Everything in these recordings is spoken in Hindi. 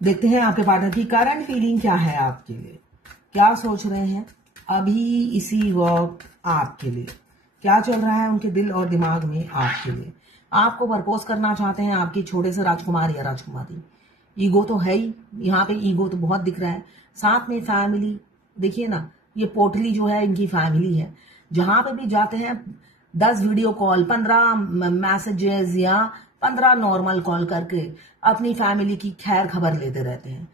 देखते हैं आपके पार्टनर की करंट फीलिंग क्या है आपके लिए, क्या सोच रहे हैं अभी इसी वक्त आपके लिए, क्या चल रहा है उनके दिल और दिमाग में आपके लिए। आपको प्रपोज करना चाहते हैं आपकी छोटे से राजकुमार या राजकुमारी। ईगो तो है ही, यहाँ पे ईगो तो बहुत दिख रहा है। साथ में फैमिली, देखिए ना, ये पोटली जो है इनकी फैमिली है। जहां पे भी जाते हैं 10 वीडियो कॉल, 15 मैसेजेस या 15 नॉर्मल कॉल करके अपनी फैमिली की खैर खबर लेते रहते हैं।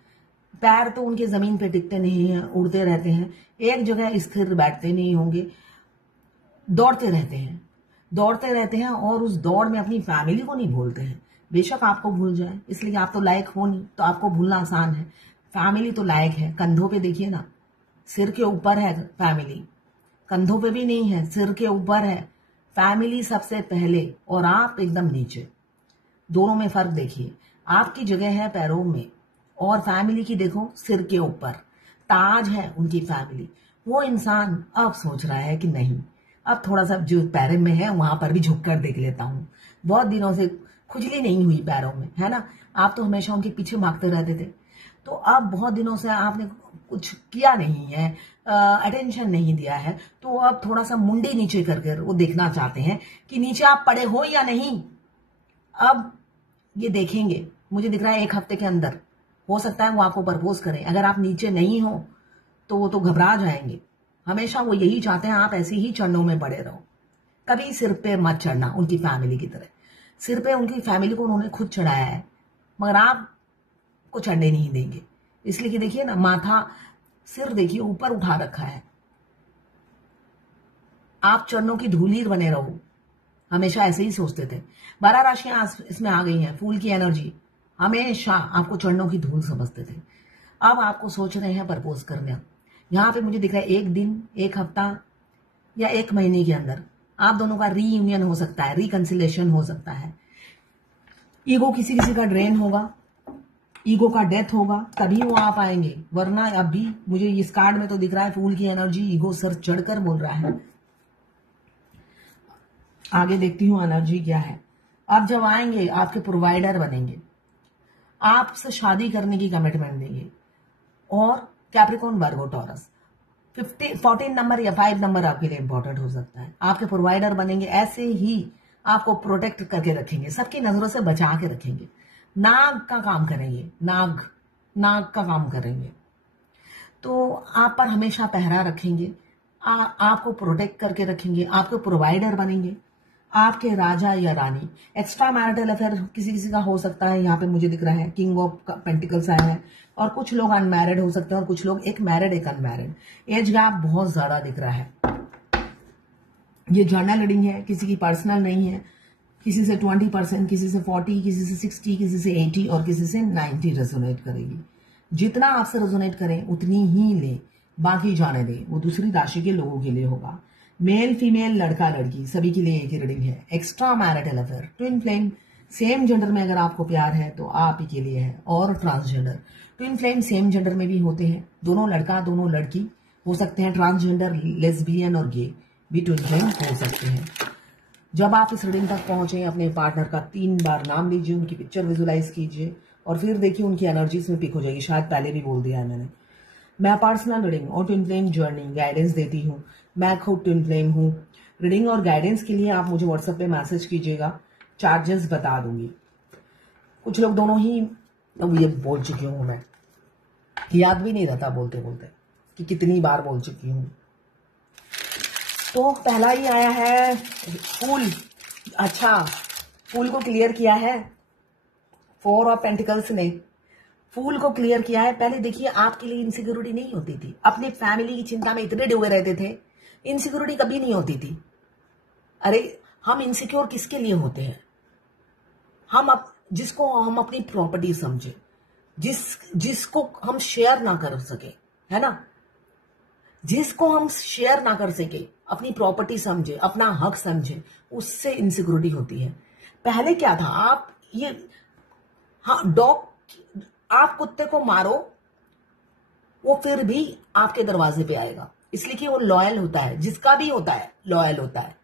पैर तो उनके जमीन पे टिकते नहीं हैं, उड़ते रहते हैं, एक जगह स्थिर बैठते नहीं होंगे, दौड़ते रहते हैं, दौड़ते रहते हैं और उस दौड़ में अपनी फैमिली को नहीं भूलते हैं। बेशक आपको भूल जाए, इसलिए आप तो लायक हो नहीं, तो आपको भूलना आसान है। फैमिली तो लायक है। कंधों पे देखिए ना, सिर के ऊपर है फैमिली, कंधों पे भी नहीं है, सिर के ऊपर है। फैमिली सबसे पहले और आप एकदम नीचे। दोनों में फर्क देखिए, आपकी जगह है पैरों में और फैमिली की देखो सिर के ऊपर। ताज है उनकी फैमिली। वो इंसान अब सोच रहा है कि नहीं, अब थोड़ा सा जो पैर में है वहां पर भी झुक कर देख लेता हूं। बहुत दिनों से खुजली नहीं हुई पैरों में, है ना। आप तो हमेशा उनके पीछे भागते रहते थे, तो अब बहुत दिनों से आपने कुछ किया नहीं है, अटेंशन नहीं दिया है, तो अब थोड़ा सा मुंडी नीचे करके वो देखना चाहते हैं कि नीचे आप पड़े हो या नहीं। अब ये देखेंगे, मुझे दिख रहा है 1 हफ्ते के अंदर हो सकता है वो आपको प्रपोज करें। अगर आप नीचे नहीं हो तो वो तो घबरा जाएंगे। हमेशा वो यही चाहते हैं आप ऐसे ही चरणों में पड़े रहो, कभी सिर पे मत चढ़ना उनकी फैमिली की तरह। सिर पे उनकी फैमिली को उन्होंने खुद चढ़ाया है, मगर आपको चढ़ने नहीं देंगे। इसलिए कि देखिए ना, माथा, सिर देखिए ऊपर उठा रखा है। आप चरणों की धूली बने रहो, हमेशा ऐसे ही सोचते थे। 12 राशियां इसमें आ गई हैं, फूल की एनर्जी। हमेशा आपको चरणों की धूल समझते थे, अब आपको सोच रहे हैं प्रपोज करने। यहाँ पे मुझे दिख रहा है 1 दिन, 1 हफ्ता या 1 महीने के अंदर आप दोनों का रीयूनियन हो सकता है, रिकंसिलेशन हो सकता है। ईगो किसी किसी का ड्रेन होगा, ईगो का डेथ होगा, तभी वो आ पाएंगे, वरना अभी मुझे इस कार्ड में तो दिख रहा है फूल की एनर्जी, ईगो सर चढ़कर बोल रहा है। आगे देखती हूँ एनर्जी क्या है। अब जब आएंगे आपके प्रोवाइडर बनेंगे, आपसे शादी करने की कमिटमेंट देंगे। और कैप्रिकॉर्न, वर्गो, टॉरस, 14 नंबर या 5 नंबर आपके लिए इंपॉर्टेंट हो सकता है। आपके प्रोवाइडर बनेंगे, ऐसे ही आपको प्रोटेक्ट करके रखेंगे, सबकी नजरों से बचा के रखेंगे। नाग का काम करेंगे, नाग का काम करेंगे, तो आप पर हमेशा पहरा रखेंगे, आपको प्रोटेक्ट करके रखेंगे, आपको प्रोवाइडर बनेंगे, आपके राजा या रानी। एक्स्ट्रा मैरिटल अफेयर किसी किसी का हो सकता है। यहाँ पे मुझे दिख रहा है किंग ऑफ पेंटिकल्स आया है, और कुछ लोग अनमैरिड हो सकते हैं और कुछ लोग एक मैरिड एक अनमैरिड। एज गैप बहुत ज्यादा दिख रहा है। ये जर्नल रीडिंग है, किसी की पर्सनल नहीं है। किसी से 20%, किसी से 40, किसी से 60, किसी से 80 और किसी से 90 रेजोनेट करेगी। जितना आपसे रेजोनेट करें उतनी ही ले, बाकी जाने दें, वो दूसरी राशि के लोगों के लिए होगा। मेल फीमेल, लड़का लड़की, सभी के लिए एक ही रीडिंग है। Extra marital affair, twin flame, same gender में अगर आपको प्यार है तो आप ही के लिए है। और transgender, twin flame same gender में भी होते हैं, दोनों लड़का दोनों लड़की हो सकते हैं। ट्रांसजेंडर, लेस्बियन और गे भी ट्विन फ्लेम हो सकते हैं। जब आप इस रीडिंग तक पहुंचे, अपने पार्टनर का 3 बार नाम लीजिए, उनकी पिक्चर विजुलाइज कीजिए और फिर देखिए उनकी एनर्जी इसमें पिक हो जाएगी। शायद पहले भी बोल दिया है मैंने। मैं पर्सनल रीडिंग और ट्विन फ्लेम जर्नी गाइडेंस देती हूँ। मैं खुद ट्विन फ्लेम हूँ। रीडिंग और गाइडेंस के लिए आप मुझे व्हाट्सएप पे मैसेज कीजिएगा, चार्जेस बता दूंगी। कुछ लोग दोनों ही, अब ये बोल चुकी हूँ मैं, याद भी नहीं रहता बोलते बोलते कि कितनी बार बोल चुकी हूँ। तो पहला ही आया है फूल। अच्छा, फूल को क्लियर किया है 4 ऑफ पेंटिकल्स ने, फूल को क्लियर किया है। पहले देखिए, आपके लिए इनसिक्योरिटी नहीं होती थी, अपने फैमिली की चिंता में इतने डूबे रहते थे, इनसिक्योरिटी कभी नहीं होती थी। अरे, हम इनसिक्योर किसके लिए होते हैं? जिसको हम अपनी प्रॉपर्टी समझे, जिसको हम शेयर ना कर सके, है ना, जिसको हम शेयर ना कर सके, अपनी प्रॉपर्टी समझे, अपना हक समझे, उससे इनसिक्योरिटी होती है। पहले क्या था, आप कुत्ते को मारो, वो फिर भी आपके दरवाजे पे आएगा, इसलिए कि वो लॉयल होता है, जिसका भी होता है लॉयल होता है।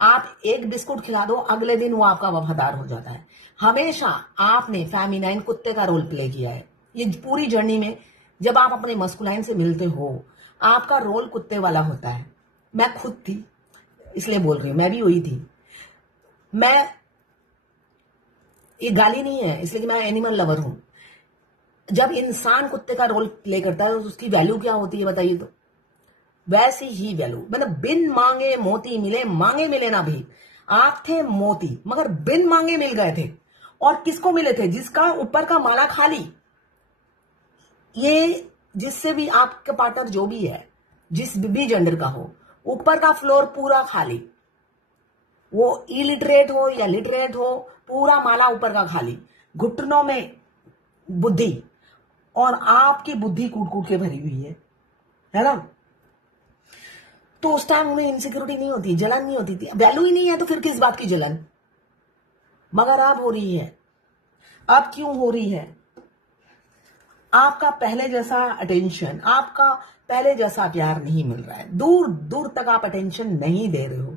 आप एक बिस्कुट खिला दो, अगले दिन वो आपका वफादार हो जाता है। हमेशा आपने फेमिनाइन कुत्ते का रोल प्ले किया है, ये पूरी जर्नी में जब आप अपने मस्कुलाइन से मिलते हो, आपका रोल कुत्ते वाला होता है। मैं खुद थी, इसलिए बोल रही हूं, मैं भी वही थी। मैं, ये गाली नहीं है, इसलिए कि मैं एनिमल लवर हूं। जब इंसान कुत्ते का रोल प्ले करता है तो उसकी वैल्यू क्या होती है बताइए? तो वैसी ही वैल्यू, मतलब बिन मांगे मोती मिले, मांगे मिले ना भी। आप थे मोती मगर बिन मांगे मिल गए थे। और किसको मिले थे? जिसका ऊपर का माला खाली। ये जिससे भी आपका पार्टनर जो भी है, जिस भी जेंडर का हो, ऊपर का फ्लोर पूरा खाली, वो इलिटरेट हो या लिटरेट हो, पूरा माला ऊपर का खाली, घुटनों में बुद्धि, और आपकी बुद्धि कूट कूट के भरी हुई है ना? तो उस टाइम उन्हें इनसिक्योरिटी नहीं होती, जलन नहीं होती थी। वैल्यू ही नहीं है तो फिर किस बात की जलन? मगर अब हो रही है। अब क्यों हो रही है? आपका पहले जैसा अटेंशन, आपका पहले जैसा प्यार नहीं मिल रहा है। दूर दूर तक आप अटेंशन नहीं दे रहे हो।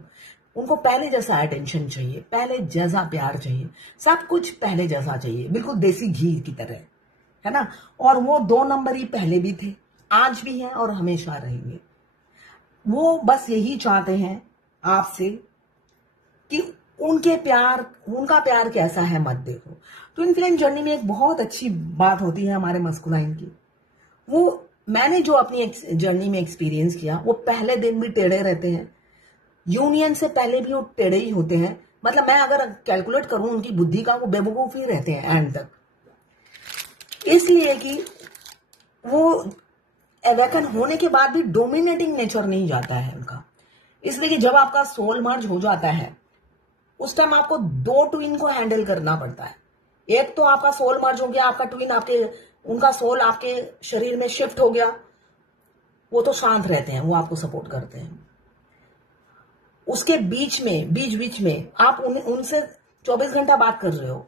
उनको पहले जैसा अटेंशन चाहिए, पहले जैसा प्यार चाहिए, सब कुछ पहले जैसा चाहिए, बिल्कुल देसी घी की तरह, है ना? और वो 2 नंबर ही पहले भी थे, आज भी हैं और हमेशा रहेंगे। वो बस यही चाहते हैं आपसे कि उनका प्यार कैसा है मत देखो। ट्विन फ्लेम जर्नी में एक बहुत अच्छी बात होती है हमारे मस्कुलाइन की। वो मैंने जो अपनी जर्नी में एक्सपीरियंस किया, वो पहले दिन भी टेढ़े रहते हैं, यूनियन से पहले भी वो टेढ़े ही होते हैं। मतलब मैं अगर कैलकुलेट करूं उनकी बुद्धि का, वो बेवकूफ ही रहते हैं एंड तक। इसलिए कि वो अवेकन होने के बाद भी डोमिनेटिंग नेचर नहीं जाता है उनका। इसलिए कि जब आपका सोल मर्ज हो जाता है, उस टाइम आपको 2 ट्विन को हैंडल करना पड़ता है। एक तो आपका सोल मर्ज हो गया, आपका ट्विन उनका सोल आपके शरीर में शिफ्ट हो गया, वो तो शांत रहते हैं, वो आपको सपोर्ट करते हैं। उसके बीच में आप उनसे 24 घंटा बात कर रहे हो,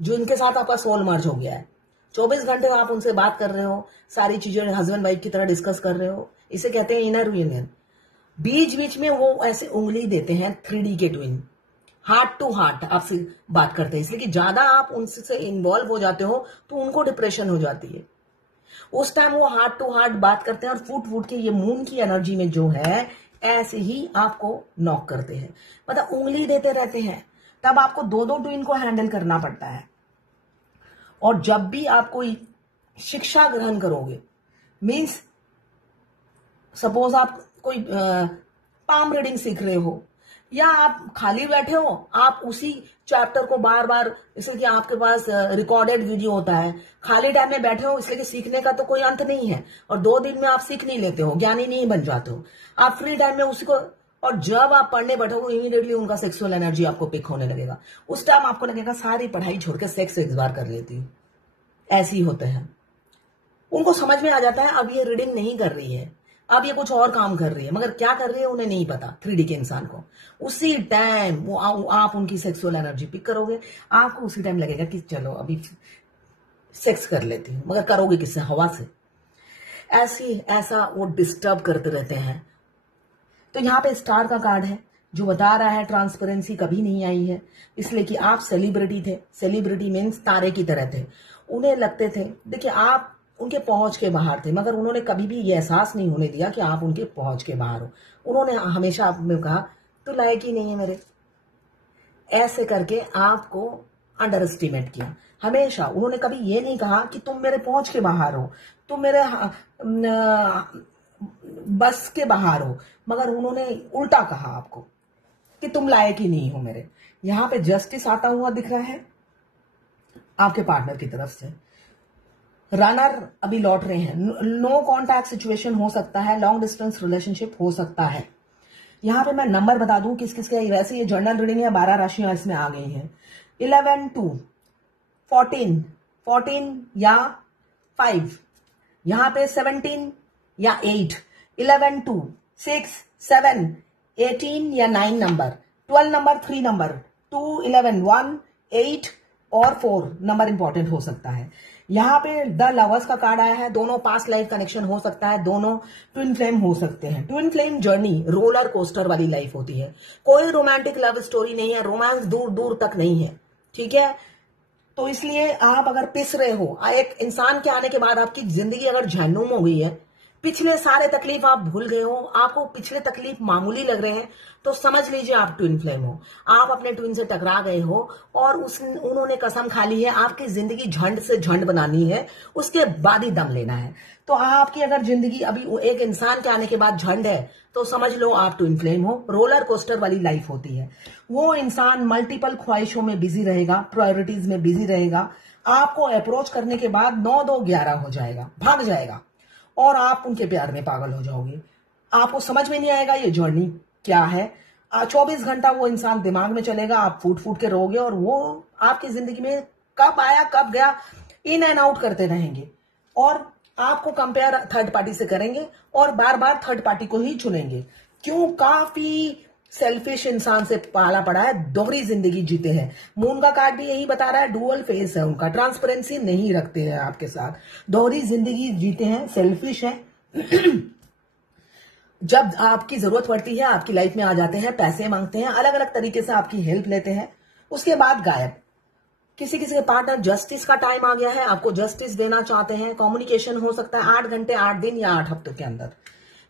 जो इनके साथ आपका सोल मर्ज हो गया है। 24 घंटे आप उनसे बात कर रहे हो, सारी चीजें हस्बैंड वाइफ की तरह डिस्कस कर रहे हो। इसे कहते हैं इनर यूनियन। बीच में वो ऐसे उंगली देते हैं 3D के ट्विन, हार्ट टू हार्ट आपसे बात करते हैं। इसलिए कि ज्यादा आप उनसे इन्वॉल्व हो जाते हो तो उनको डिप्रेशन हो जाती है। उस टाइम वो हार्ट टू हार्ट बात करते हैं और फूट के ये मून की एनर्जी में जो है ऐसे ही आपको नॉक करते हैं, मतलब उंगली देते रहते हैं। तब आपको 2 ट्विन को हैंडल करना पड़ता है। और जब भी आप कोई शिक्षा ग्रहण करोगे, मीन्स सपोज आप कोई पाम रीडिंग सीख रहे हो, या आप खाली बैठे हो, आप उसी चैप्टर को बार बार, इसलिए कि आपके पास रिकॉर्डेड वीडियो होता है, खाली टाइम में बैठे हो, इसलिए कि सीखने का तो कोई अंत नहीं है। और 2 दिन में आप सीख नहीं लेते हो, ज्ञानी नहीं बन जाते हो। आप फ्री टाइम में उसी को, और जब आप पढ़ने बैठोगे इमीडिएटली उनका सेक्सुअल एनर्जी आपको पिक होने लगेगा। उस टाइम आपको लगेगा सारी पढ़ाई छोड़ के सेक्स एक बार कर लेती हूँ। ऐसे ही होते हैं। उनको समझ में आ जाता है अब ये रीडिंग नहीं कर रही है, अब ये कुछ और काम कर रही है, मगर क्या कर रही है उन्हें नहीं पता। 3D के इंसान को उसी टाइम वो आप उनकी सेक्सुअल एनर्जी पिक करोगे, आपको उसी टाइम लगेगा कि चलो अभी सेक्स कर लेती हूँ, मगर करोगे किससे? हवा से। ऐसा वो डिस्टर्ब करते रहते हैं। तो यहाँ पे स्टार का कार्ड है जो बता रहा है ट्रांसपेरेंसी कभी नहीं आई है, इसलिए कि आप सेलिब्रिटी थे। सेलिब्रिटी मीन्स तारे की तरह थे। उन्हें लगते थे, देखिए आप उनके पहुंच के बाहर थे, मगर उन्होंने कभी भी ये एहसास नहीं होने दिया कि आप उनके पहुंच के बाहर हो। उन्होंने हमेशा आप में कहा तो लायक ही नहीं है मेरे, ऐसे करके आपको अंडर एस्टिमेट किया। हमेशा उन्होंने कभी ये नहीं कहा कि तुम मेरे पहुंच के बाहर हो, तुम मेरे बस के बाहर हो, मगर उन्होंने उल्टा कहा आपको कि तुम लायक ही नहीं हो मेरे। यहां पे जस्टिस आता हुआ दिख रहा है आपके पार्टनर की तरफ से। रनर अभी लौट रहे हैं। नो कॉन्टैक्ट सिचुएशन हो सकता है, लॉन्ग डिस्टेंस रिलेशनशिप हो सकता है। यहां पे मैं नंबर बता दूं किस किस के, वैसे ये जर्नल रीडिंग है, 12 राशियां इसमें आ गई हैं। 11 2 14 या 5, यहां पे 17 या 8, 11 2 6 7 18 या 9 नंबर, 12 नंबर, 3 नंबर, 2 11 1 8 और 4 नंबर इंपॉर्टेंट हो सकता है। यहाँ पे द लवर्स का कार्ड आया है, दोनों पास्ट लाइफ कनेक्शन हो सकता है, दोनों ट्विन फ्लेम हो सकते हैं। Twin flame journey roller coaster वाली लाइफ होती है, कोई रोमांटिक लव स्टोरी नहीं है, रोमांस दूर दूर तक नहीं है, ठीक है। तो इसलिए आप अगर पिस रहे हो, एक इंसान के आने के बाद आपकी जिंदगी अगर जहन्नुम हो गई है, पिछले सारे तकलीफ आप भूल गए हो, आपको पिछले तकलीफ मामूली लग रहे हैं, तो समझ लीजिए आप ट्विन फ्लेम हो। आप अपने ट्विन से टकरा गए हो और उन्होंने कसम खा ली है आपकी जिंदगी झंड से झंड बनानी है, उसके बाद ही दम लेना है। तो आपकी अगर जिंदगी अभी एक इंसान के आने के बाद झंड है, तो समझ लो आप ट्विन फ्लेम हो। रोलर कोस्टर वाली लाइफ होती है। वो इंसान मल्टीपल ख्वाहिशों में बिजी रहेगा, प्रायोरिटीज में बिजी रहेगा। आपको अप्रोच करने के बाद 9-2-11 हो जाएगा, भाग जाएगा और आप उनके प्यार में पागल हो जाओगे। आपको समझ में नहीं आएगा ये जर्नी क्या है। 24 घंटा वो इंसान दिमाग में चलेगा, आप फूट फूट के रोगे और वो आपकी जिंदगी में कब आया कब गया इन एंड आउट करते रहेंगे और आपको कंपेयर थर्ड पार्टी से करेंगे और बार बार थर्ड पार्टी को ही चुनेंगे। क्यों? काफी सेल्फिश इंसान से पाला पड़ा है, दोहरी जिंदगी जीते हैं। मून का कार्ड भी यही बता रहा है, डुअल फेस है उनका, ट्रांसपेरेंसी नहीं रखते हैं आपके साथ, दोहरी जिंदगी जीते हैं, सेल्फिश है। जब आपकी जरूरत पड़ती है आपकी लाइफ में आ जाते हैं, पैसे मांगते हैं, अलग अलग तरीके से आपकी हेल्प लेते हैं, उसके बाद गायब। किसी किसी के पार्टनर जस्टिस का टाइम आ गया है, आपको जस्टिस देना चाहते हैं। कम्युनिकेशन हो सकता है 8 घंटे, 8 दिन या 8 हफ्तों के अंदर।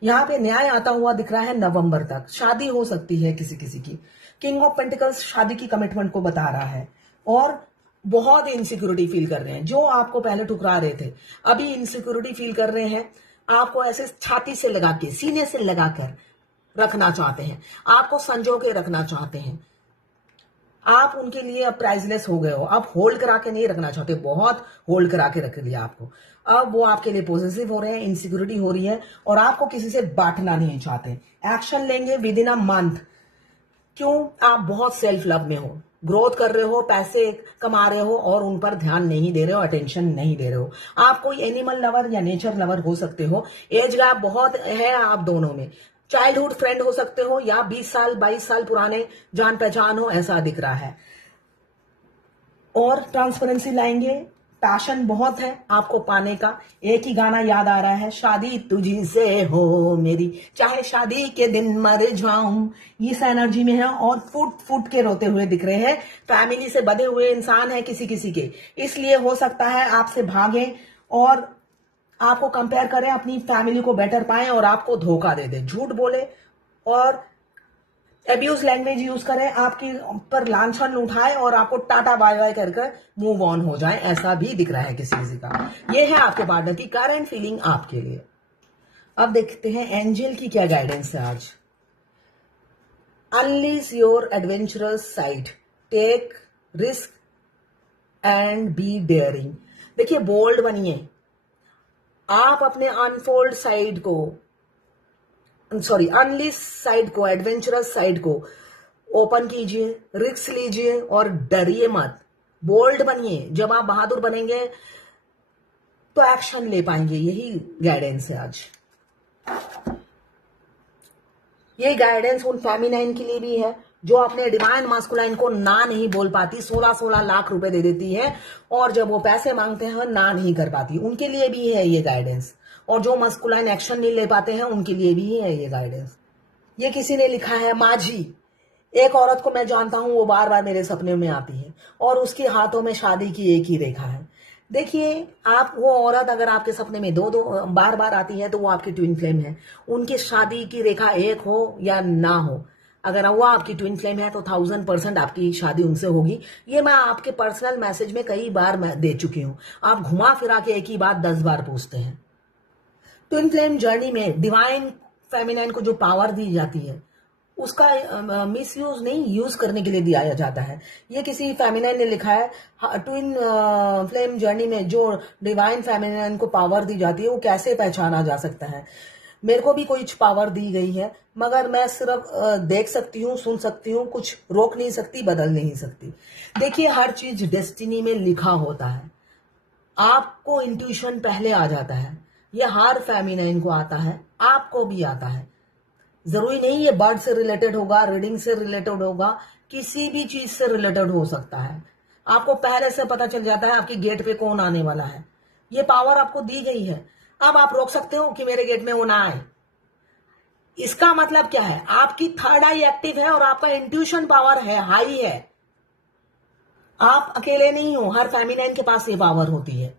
यहाँ पे न्याय आता हुआ दिख रहा है नवंबर तक। शादी हो सकती है किसी किसी की। किंग ऑफ पेंटिकल्स शादी की कमिटमेंट को बता रहा है और बहुत इनसिक्योरिटी फील कर रहे हैं। जो आपको पहले ठुकरा रहे थे अभी इनसिक्योरिटी फील कर रहे हैं। आपको ऐसे छाती से लगा के, सीने से लगाकर रखना चाहते हैं, आपको संजो के रखना चाहते हैं। आप उनके लिए अब प्राइसलेस हो गए हो। आप होल्ड करा के नहीं रखना चाहते, बहुत होल्ड करा के रख लिया आपको। अब वो आपके लिए पॉजिटिव हो रहे हैं, इनसिक्योरिटी हो रही है और आपको किसी से बांटना नहीं चाहते। एक्शन लेंगे विद इन अ मंथ। क्यों? आप बहुत सेल्फ लव में हो, ग्रोथ कर रहे हो, पैसे कमा रहे हो और उन पर ध्यान नहीं दे रहे हो, अटेंशन नहीं दे रहे हो। आप कोई एनिमल लवर या नेचर लवर हो सकते हो। एज गैप बहुत है आप दोनों में। चाइल्डहुड फ्रेंड हो सकते हो या 20 साल 22 साल पुराने जान पहचान हो, ऐसा दिख रहा है। और ट्रांसपेरेंसी लाएंगे, पैशन बहुत है आपको पाने का। एक ही गाना याद आ रहा है, शादी तुझी से हो मेरी, चाहे शादी के दिन मर जाऊं, इस एनर्जी में है और फुट फुट के रोते हुए दिख रहे हैं। फैमिली से बधे हुए इंसान है किसी किसी के, इसलिए हो सकता है आपसे भागे और आपको कंपेयर करें, अपनी फैमिली को बेटर पाएं और आपको धोखा दे दे, झूठ बोले और एब्यूज लैंग्वेज यूज करें, आपकी पर लांछन उठाए और आपको टाटा बाय बाय करके मूव ऑन हो जाए। ऐसा भी दिख रहा है किसी किसी का। ये है आपके पार्टनर की करंट फीलिंग आपके लिए। अब देखते हैं एंजल की क्या गाइडेंस है आज। Unleash your adventurous side, take risk and be daring. देखिए, बोल्ड बनिए। आप अपने अनफोल्ड साइड को, अनलिस साइड को, एडवेंचरस साइड को ओपन कीजिए, रिस्क लीजिए और डरिए मत। बोल्ड बनिए। जब आप बहादुर बनेंगे तो एक्शन ले पाएंगे। यही गाइडेंस है आज। ये गाइडेंस उन फेमिनाइन के लिए भी है जो अपने डिवाइन मास्कुलाइन को ना नहीं बोल पाती, 16-16 लाख रुपए दे देती है और जब वो पैसे मांगते हैं ना नहीं कर पाती, उनके लिए भी है ये गाइडेंस। और जो मस्कुलाइन एक्शन नहीं ले पाते हैं उनके लिए भी है ये गाइडेंस। ये किसी ने लिखा है, माझी। एक औरत को मैं जानता हूं, वो बार बार मेरे सपने में आती है और उसके हाथों में शादी की एक ही रेखा है। देखिए, आप वो औरत अगर आपके सपने में दो बार बार आती है तो वो आपकी ट्विन फ्लेम है। उनकी शादी की रेखा एक हो या ना हो, अगर वो आपकी ट्विन फ्लेम है तो 1000% आपकी शादी उनसे होगी। ये मैं आपके पर्सनल मैसेज में कई बार मैं दे चुकी हूं। आप घुमा फिरा के एक ही बात 10 बार पूछते हैं। ट्विन फ्लेम जर्नी में डिवाइन फेमिनाइन को जो पावर दी जाती है उसका मिसयूज नहीं, यूज करने के लिए दिया जाता है। ये किसी फेमिनाइन ने लिखा है, ट्विन फ्लेम जर्नी में जो डिवाइन फेमिनाइन को पावर दी जाती है वो कैसे पहचाना जा सकता है। मेरे को भी कुछ पावर दी गई है मगर मैं सिर्फ देख सकती हूँ, सुन सकती हूँ, कुछ रोक नहीं सकती, बदल नहीं सकती। देखिए, हर चीज डेस्टिनी में लिखा होता है। आपको इंट्यूशन पहले आ जाता है। ये हर फेमिनाइन को आता है, आपको भी आता है। जरूरी नहीं ये बर्ड से रिलेटेड होगा, रीडिंग से रिलेटेड होगा, किसी भी चीज से रिलेटेड हो सकता है। आपको पहले से पता चल जाता है आपकी गेट पे कौन आने वाला है। ये पावर आपको दी गई है। अब आप रोक सकते हो कि मेरे गेट में वो ना आए। इसका मतलब क्या है? आपकी थर्ड आई एक्टिव है और आपका इंट्यूशन पावर है, हाई है। आप अकेले नहीं हो, हर फेमिनाइन के पास ये पावर होती है।